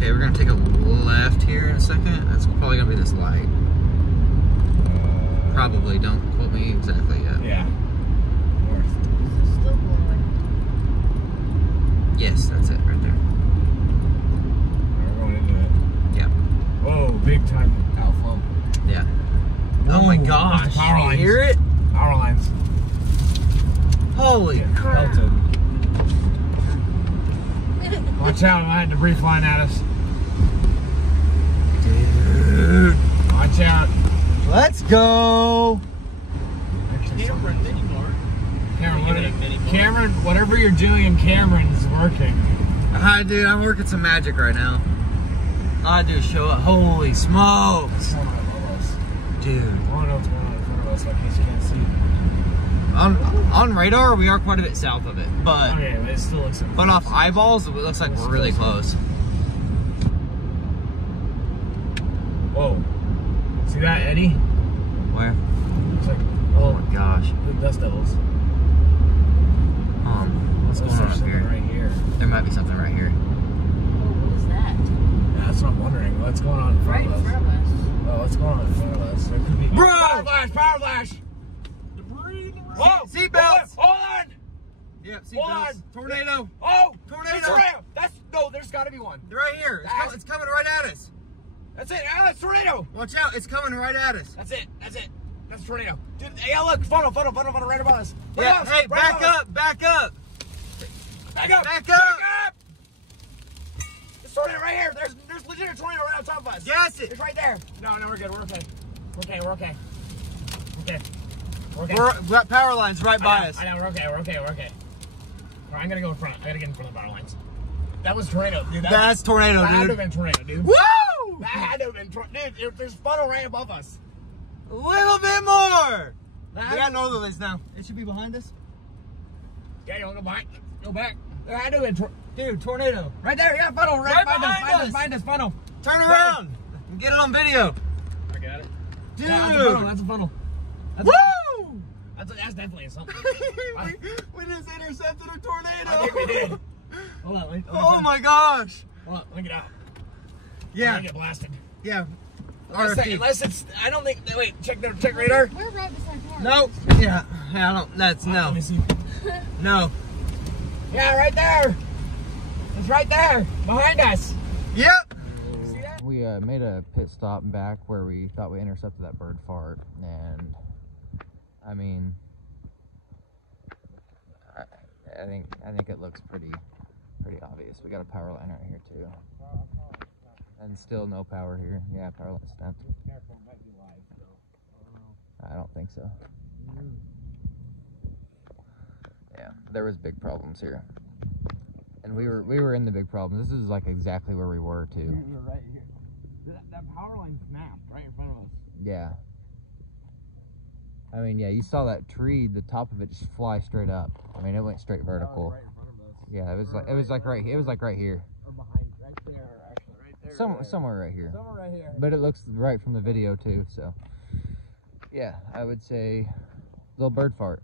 Okay, we're gonna take a left here in a second. That's probably gonna be this light. Probably, don't quote me exactly yet. Yeah. North. This is still blowing. Yes, that's it right there. We're going into it. Yeah. Whoa, big time outflow. Yeah. Whoa, Oh my gosh. there's the power You lines. hear it? Power lines. Holy crap. Pelted. Watch out, I had debris flying at us. Dude. Watch out. Let's go. Cameron, Cameron, whatever you're doing in Cameron is working. Hi, dude. I'm working some magic right now. All I do is show up. Holy smokes. What's going on above us? Dude. I don't know what's going on in front of us in case you can't see. On radar, we are quite a bit south of it, but Okay, but it still looks like. but off eyeballs, it looks like we're really close. Whoa. See that, Eddie? Where? It's like, Oh oh, my gosh. the dust devils. What's going on up here? Right here. There might be something right here. Oh, what is that? Yeah, that's what I'm wondering. What's going on in front Right of in us? front of us. Oh, what's going on in front of us? There could be. Bro! Power flash! Power flash! Debris! Whoa! Seatbelts! Hold on! Yep, Hold on! Tornado! Oh! Tornado! Tornado! That's no. There's got to be one. They're right here. It's coming right at us. That's it. Ah, it's tornado. Watch out! It's coming right at us. That's it. That's it. That's a tornado. Dude, yeah, look, funnel right above us. Right Yeah. above us, Hey, right back above us. up! Back up! Back up! Back up! Back up! It's tornado right here. There's legit a tornado right on top of us. Yes, it. It's right there. No, we're good. We're okay. We're okay. We're okay. Okay. We're okay. We got power lines right by us. I know. We're okay. We're okay. We're okay. All right, I'm gonna go in front. I gotta get in front of the power lines. That was tornado, dude. That's tornado, that had to dude. have been tornado, dude. Woo! That had to have been tornado. Dude, there's funnel right above us. A little bit more. We That got northerlies now. It should be behind us. Yeah, you wanna go back? Go back. There had to have been Dude, tornado. right there. Yeah, funnel right behind us. Behind us, funnel. Turn around and get it on video. I got it. Dude. Yeah, that's a funnel. That's a funnel. That's Woo! That's definitely something. we just intercepted a tornado. I think we did. Hold on. Let me Oh my gosh. Hold on. Let me get out. I'm Yeah. gonna get blasted. Yeah. Unless it's. I don't think. Wait. Check radar. We're right beside power. Nope. Yeah. I don't. That's no. Let me see. No. Yeah, right there. It's right there, behind us. Yep. See that? We made a pit stop back where we thought we intercepted that bird fart, and I mean, I think it looks pretty obvious. We got a power line right here too, and still no power here. Yeah, power line snapped. I don't think so. Yeah, there was big problems here, and we were in the big problems. This is like exactly where we were too. You're right here. That power line snapped right in front of us. Yeah. I mean, yeah, you saw that tree, the top of it just fly straight up. I mean, it went straight vertical. Right in front of us. Yeah, it was like right here. Or behind, right there, actually, right there. Somewhere right here. Somewhere right here. But it looks right from the video too, so yeah, I would say little bird fart.